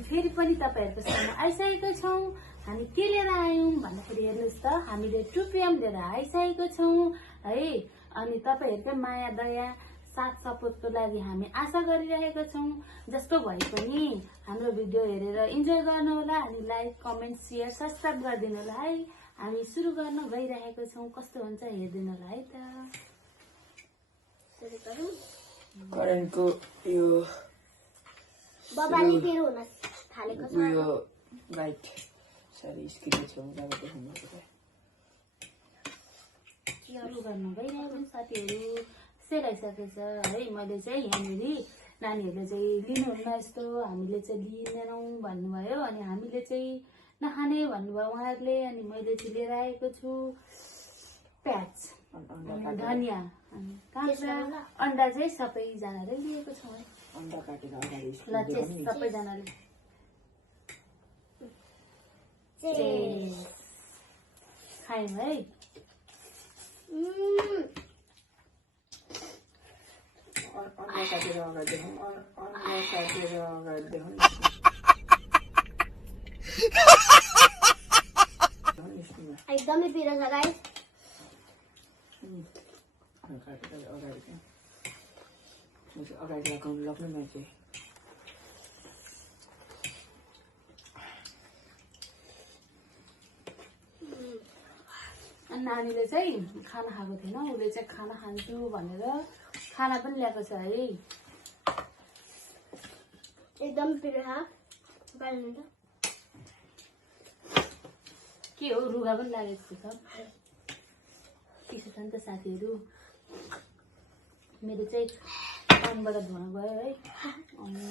हामी फेरि पनि तपाईहरुको सामु आइसकेको छौं। हामी के लिएर आयौं भन्दाखेरि हेर्नुस् त हामीले टुपियम लिएर आइसकेको छौं है। अनि तपाईहरुको माया दया साथ सपोर्टको लागि हामी आशा गरिरहेका छौं। जस्तो भए पनि हाम्रो भिडियो हेरेर इन्जोय गर्नु होला अनि लाइक कमेन्ट शेयर सब्स्क्राइब गरिदिनु होला है। हामी सुरु गर्न गइरहेको छौं। कस्तो हुन्छ हेर्दिनु होला है त। सुरु गरौँ। करेन्टको यो बबाले तेरो हुन थालेको छ। यो लाइट सरी स्क्रिन छेउमा गएको देख्नु पर्छ। सुरु गर्न गइरहेको साथीहरु सेलाइसकेको छ है। मैले चाहिँ यहाँनेरि नानीहरुले चाहिँ लिनुहुन्न यस्तो हामीले चाहिँ लिनेनौं भन्नुभयो अनि हामीले चाहिँ नखाने भन्नुभयो उहाँहरुले। अनि मैले चाहिँ लिएर आएको छु प्याज धनिया अनि काँक्रा अन्डा चाहिँ सबैजनाले लिएको छौं है। अन्डा काटेर अगाडि ल चाहिँ सबैजनाले खायौं है। अन्डा काटेर अगाडि देखाउँ। अन्डा काटेर अगाडि देखाउँ। एकदमै पिरो छ गाइस। काटेर अगाडि चाहिँ अगाडि लगाउनु लाग्नु न चाहिँ नानीले चाहिँ खाना खाएको थिएन। उसले चाहिँ खाना खान्छु भनेर खाना पनि ल्याएको छ है। एकदम पिरो छ। के हो रुगा पनि लागेको छ। चिसो छ नि त साथीहरु। मेरो चाहिँ कानबाट धुवा गयो है। अनि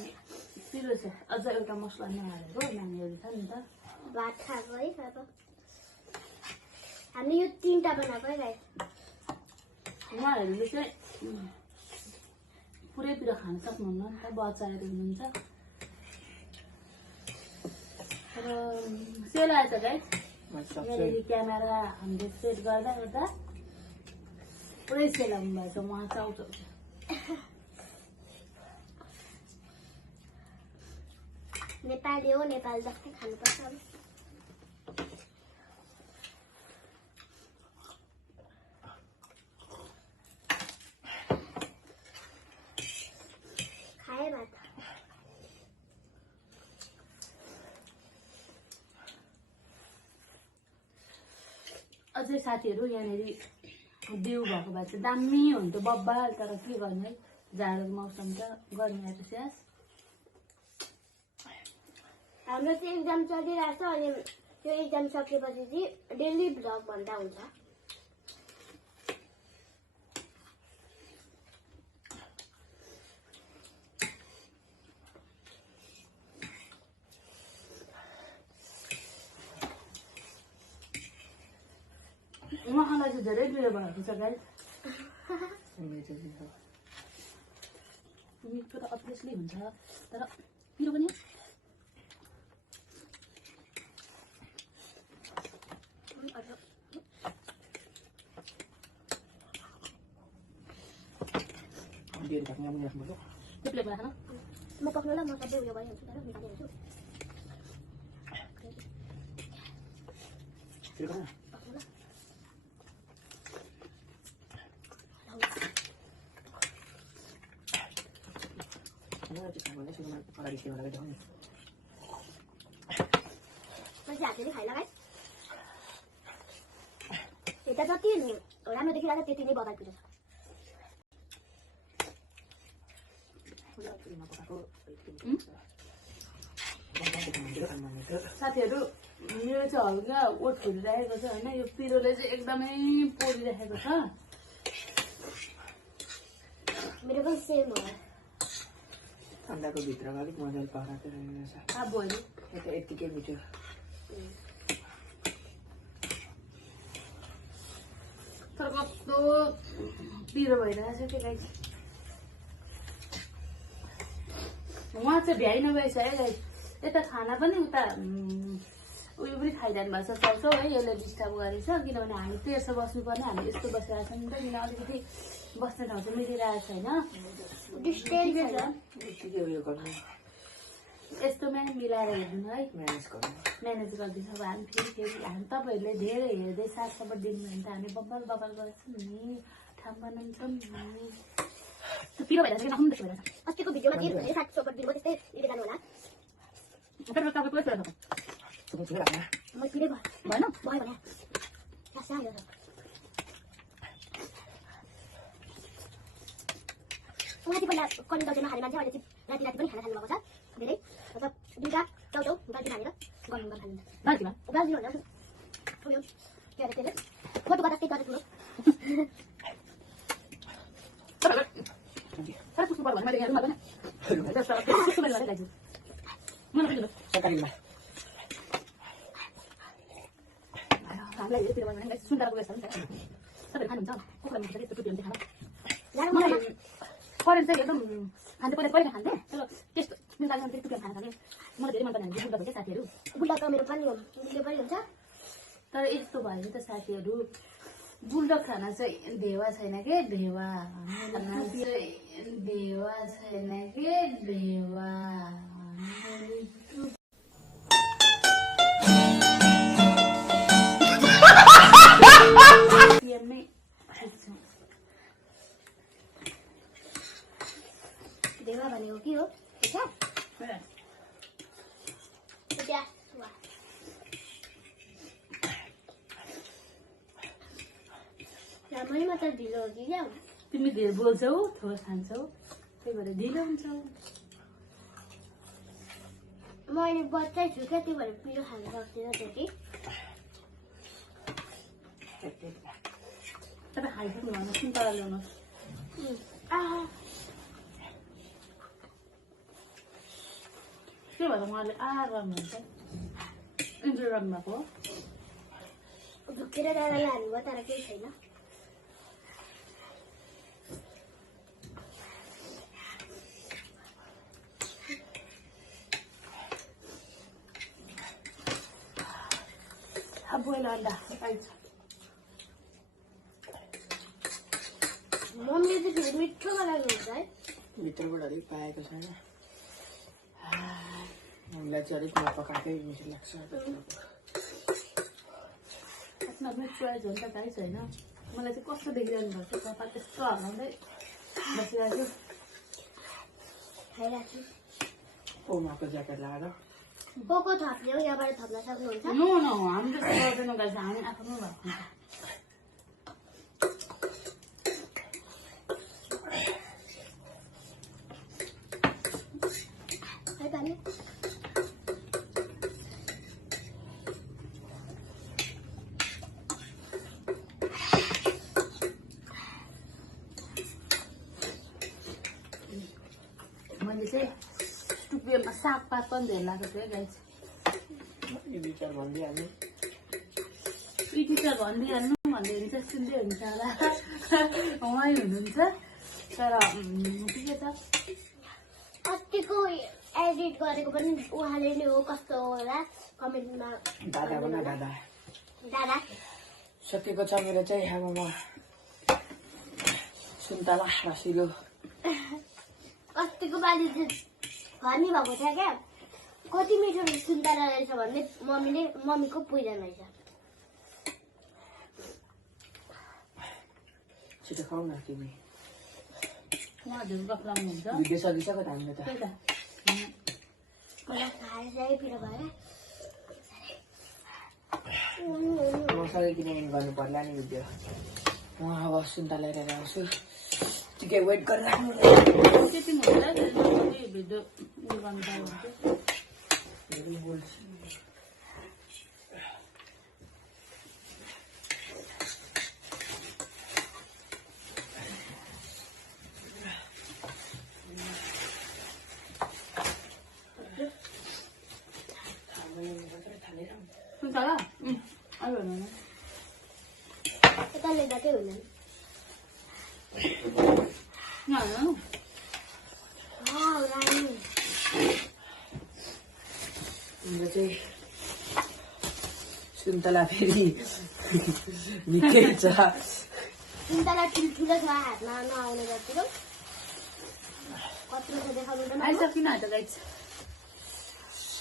पिरो छ। अझ एउटा मसला नहालेको नानीहरु छ नि त। भात खाएको है अब। हामी यो तीनटा बनाएको है गाइस। उहाँहरूले चाहिँ पुरै पिरो खान सक्नुहुन्न नि त बच्चाहरू हुनुहुन्छ। र सेलाएछ गाइस। यहाँनिर क्यामेरा हामीले सेट गर्दा गर्दा पुरै सेलाउनु भएको छ। उहाँ चाउचाउ नेपाली हो नेपाल जस्तै खानुपर्छ। अब खाए भात अझै साथीहरु यहाँनिर बिउ भएको भए चाहिँ दामी हुन्थ्यो बब्बाल। तर के गर्ने है जाडोको मौसम छ गर्मी आएपछि हाम्रो चाहिँ एक्जाम चलिरहेको छ। अनि त्यो एक्जाम सकेपछि चाहिँ डेली भ्लग भन्दा हुन्छ। उहाँलाई चाहिँ धेरै पिरो भएको छ गाइस। मिठो त अभियसली हुन्छ तर पिरो पनि त्यो प्लेटमा राख्नु। म पक्नु ल म सबै उयो गरिहाल्छु तर निकालिहाल्छु। हातले खाइला गाइस। यता जति राम्रो देखिरहेको त्यति नै बबाल पिरो छ। साथीहरु मेरो चाहिँ हल्का ओठ फुलिरहेको छ होइन। यो पिरोले चाहिँ एकदमै पोलिरहेको छ। मेरो पनि सेम हो। अन्डाको भित्रमा अलिक मजाले पकाएको रहेछ। अब होइन यता यतिकै मिठो। तर कस्तो पिरो भइरहेछ के गाइस। उहाँ चाहिँ भ्याइ नभएछ है गाइस। यता खाना पनि उता उयो पनि खाइरहनु भएको छ चाउचाउ है। यसले डिस्टर्ब गरेछ किनभने हामी तेर्सो बस्नुपर्ने। हामी यस्तो बसिरहेको छौँ नि त किन अलिकति बस्ने ठाउँ चाहिँ मिलिरहेको छैन। डिस्टेन्स छ। यतिकै उयो गर्नु। यस्तोमा मिलाएर हेर्नु है म्यानेज गर्नु म्यानेज गरिदिन्छ अब हामी फेरि हामी तपाईँहरूले धेरै हेर्दै साथ सपोर्ट दिनुभयो भने त हामी बब्बल बब्बल गर्छौँ नि ठाउँ बनाउँछौँ नि पिरो भइरहेको छ नखाउँ त्यस्तो भइरहेको छ अस्तिको भिडियोमा के भने साथ सपोर्ट दिनुभयो त्यस्तै लिएर जानु होला तपाईँ तपाईँ कसो सुन सुन लाग्छ म पिरै भयो भएन भयो भने खास आयो माथि पहिला कलिङ दौडमा खाने मान्छे अहिले चाहिँ राति राति पनि खाना खानु भएको छ धेरै मतलब दुईवटा चौचौ दार्जिलिङ हालेर गरम गरम खानु दार्जिलिङ दार्जिलिङ भन्दा उयो के अरे त्यसले फोटो गर्दा त्यही गरेको तर पुस्नु पर्यो भने मैले यहाँ रुममा पनि मलाई सरकारीमा हामीलाई हेरेर भने सुन्दाको व्यवस्था हुन्छ तपाईँहरू खानुहुन्छ कुखुरा मिठो त्यस्तो टुप्पी हुन्छ खाना जानु मलाई करेन्ट चाहिँ एकदम खान्थेँ पहिला पहिला खान्थेँ तर त्यस्तो मेरो लागि त्यस्तो टुप्पी खान थालेँ मलाई धेरै मन पर्ने बुढ्दा भयो साथीहरू बुल्डक मेरो पनि दिलो पनि हुन्छ तर यस्तो भयो नि त साथीहरू बुल्डक खाना चाहिँ भेवा छैन के भेवा भेवा छैन के भेवा देवा भनेको के हो राम्ररी मात्र ढिलो हो कि क्या तिमी धेरै बोल्छौ थोर खान्छौ त्यही भएर ढिलो हुन्छौ म अहिले बच्चै छु क्या त्यो भएर पिरो खान सक्दिनँ त्यति तपाईँ खाइसक्नु भएन सुन्तला ल्याउनुहोस् के भएर उहाँले गर्नुहुन्छ इन्जोय गर्नुभएको हो झुकेर दादालाई हाल्नुभयो तर केही छैन बोइल अन्डा पाइन्छ मम्मीले चाहिँ फेरि मिठो बनाएको हुन्छ है भित्रबाट अलिक पाएको छैन हामीलाई चाहिँ अलिक नपकाएकै मिठो लाग्छ आफ्नो आफ्नो चोइस हुन्छ गाइस होइन मलाई चाहिँ कस्तो देखिरहनु भएको छ कपाल त्यस्तो हल्लाउँदै बसिरहेको खाइरहेको छु ओमाको ज्याकेट लगाएर को थप्ने हो यहाँबाट थप्न सक्नुहुन्छ नो नो हामी त्यस्तो गर्दैनौँ गाइस हामी आफ्नो भएको हुन्छ है पानी मैले चाहिँ टुप्पीमा सागपात पनि धेरै लागेको थियो है गाइस यो विचार भनिदिइहाल्नु यी टिचर भनिदिइहाल्नु भन्दै हुन्छ सुन्दै हुन्छ होला उहाँ हुनुहुन्छ तर ठिकै छ अस्तिको एडिट गरेको पनि उहाँले नै हो कस्तो होला कमेन्टमा दादा भन दादा दादा सकेको छ मेरो चाहिँ अब म सुन्तला रसिलो अस्तिको पालि चाहिँ भनी भएको छ क्या कति मिठो सुन्तला रहेछ भन्दै मम्मीको पूजा रहेछ छिटो खाऊ न तिमी उहाँहरू गफ लाउनुहुन्छ भिडियो सकिसक्यो त हामीले त त्यही त मलाई खाएर चाहिँ पिरो भयो म सकिकन गर्नु पर्ला नि भिडियो म अब सुन्तला लिएर आउँछु ठिकै वेट गरेर राख्नु त्यति हुन्छ भिडियो उयो गर्नु पायो सुन्तला अरू भन्नु यता ल्याउँदाकै हुँदैन हाम्रो चाहिँ सुन्तला फेरि निकै छ सुन्तला ठुल्ठुलो छ हातमा नआउने जतिको कत्रो छ देखाउनु त आइसकिन त गाइस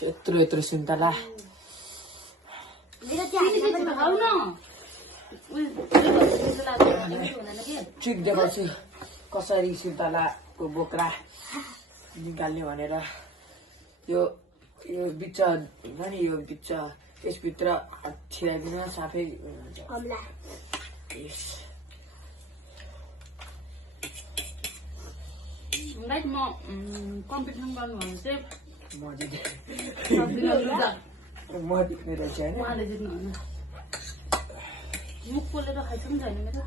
यत्रो यत्रो सुन्तला मेरो चाहिँ हातमा पनि खाऊ न हुँदैन कि ट्रिक देखाउँछु कसरी सुन्तलाको बोक्रा निकाल्ने भनेर यो यो बिच्चा हुन्छ नि यो बिच्चा यसभित्र हात छिराइदिनु साफै हुन्छ कमला यस गाइस म कम्पिटिसन गर्नु भने चाहिँ म जित्ने सक्दिनँ म जित्ने रहेछ होइन उहाँले जित्नुहुन्न मुख पोलेर खाइसक्नु छैन मेरो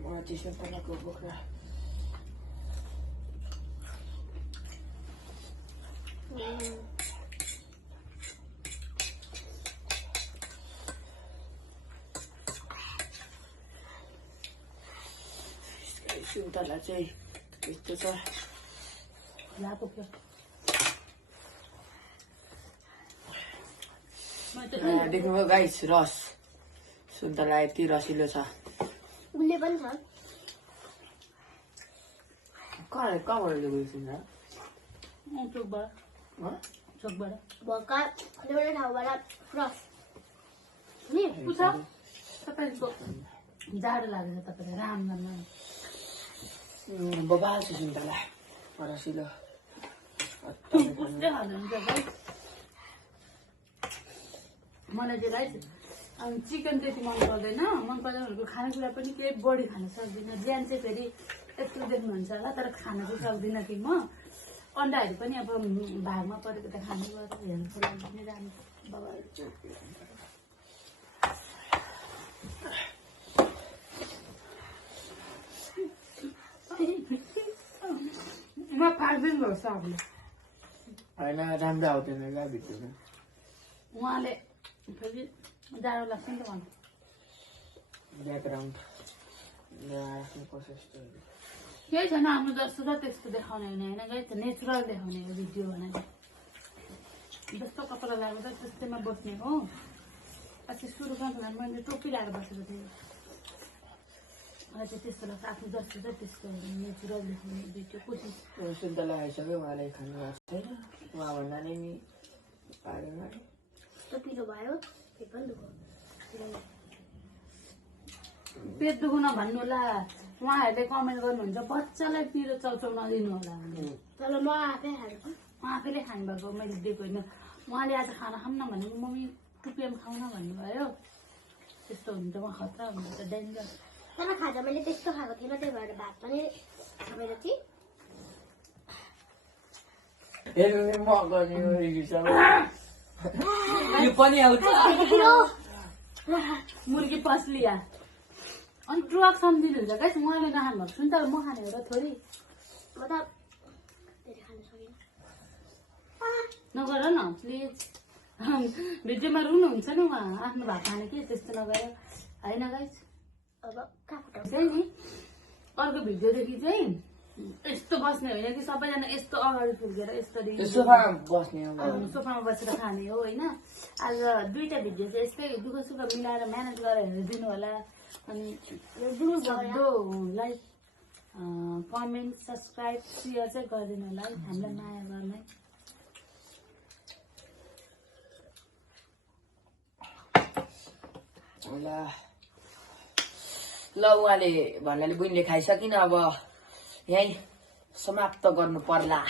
म चाहिँ सुन्तलाको बोक्रा सुन्तला चाहिँ यस्तो छ लाको थियो म चाहिँ देख्नुभयो गाइस रस सुन्तला यति रसिलो छ उसले पनि छ कहाँबाट ल्याएको यो सुन्तला चोकबाट हँ? चोकबाट भर्खर एउटा ठाउँबाट क्रस नि पुछ तपाईँको जाडो लागेछ तपाईँलाई राम गर्न बबाल छ सुन्तला रसिलो पुस्दै हाल्नुहुन्छ भाइ मलाई चाहिँ राइस अनि चिकन त्यति मन पर्दैन मन पर्दैन भनेको खानेकुरा पनि केही बढी खान सक्दिनँ बिहान चाहिँ फेरि यस्तो देख्नुहुन्छ होला तर खान चाहिँ सक्दिनँ कि म अन्डाहरू पनि अब भागमा परेको त खानु पर्छ हेर्नुको लागि पनि राम्रो बाबा म पाक्दैन भयो सबले होइन राम्रो आउँदैन क्या भित्रमा उहाँले फेरि जाडो लाग्छ नि त भन्नु ब्याकग्राउन्ड आफ्नो यस्तो केही छैन हाम्रो जस्तो छ त्यस्तो देखाउने हुने होइन गाइस नेचुरल देखाउने हो भिडियो भनेर जस्तो कपडा लगाएको छ त्यस्तैमा बस्ने हो अस्ति सुरु गर्नु मैले टोपी लगाएर बसेको थिएँ मलाई चाहिँ त्यस्तो लाग्छ आफ्नो जस्तो छ त्यस्तो नेचुरल देखाउने भिडियो कोसिस सुन्तला खाइसक्यो उहाँलाई खानु भएको छैन उहाँ भन्दा नि पारेन त्यो पिरो भयो पेट पनि दुखो पेट दुखु नभन्नु होला उहाँहरूले कमेन्ट गर्नुहुन्छ बच्चालाई पिरो चाउचाउ नदिनु होला भने तर म आफै खाएको उहाँ आफैले खानुभएको मैले दिएको होइन उहाँले आज खाना खाऊँ न भने मम्मी टुपिएम खाउँ न भन्नुभयो त्यस्तो हुन्छ उहाँ खतरा हुनुहुन्छ डेन्जर तर खाजा मैले त्यस्तो खाएको थिएन त्यही भएर भात पनि खाएर चाहिँ हेर्नु नि म गर्ने हो रिभिसँग यो पनि आउँछ मुर्गी पस्लिया अनि ड्रग सम्झिनुहुन्छ गाइस उहाँले नखानु भएको सुन त म खाने हो र थोरै म त धेरै खान सकिनँ नगर न प्लिज भिडियोमा रुनुहुन्छ नि उहाँ आफ्नो भात खाने कि त्यस्तो नगरेर होइन गाइस अब कहाँ फुटाउँछ चाहिँ नि अर्को भिडियोदेखि चाहिँ यस्तो बस्ने होइन कि सबैजना यस्तो अगाडि फुर्केर यसरी सोफामा बस्ने हो सोफामा बसेर खाने हो होइन आज दुईटा भिडियो चाहिँ यस्तै दुःख सुख मिलाएर म्यानेज गरेर हेरिदिनु होला अनि सक्दो लाइक कमेन्ट सब्सक्राइब सेयर चाहिँ गरिदिनु होला है हामीलाई माया गर्ने ल उहाँले भन्नाले बुइनले खाइसकिन अब यहीँ समाप्त गर्नु पर्ला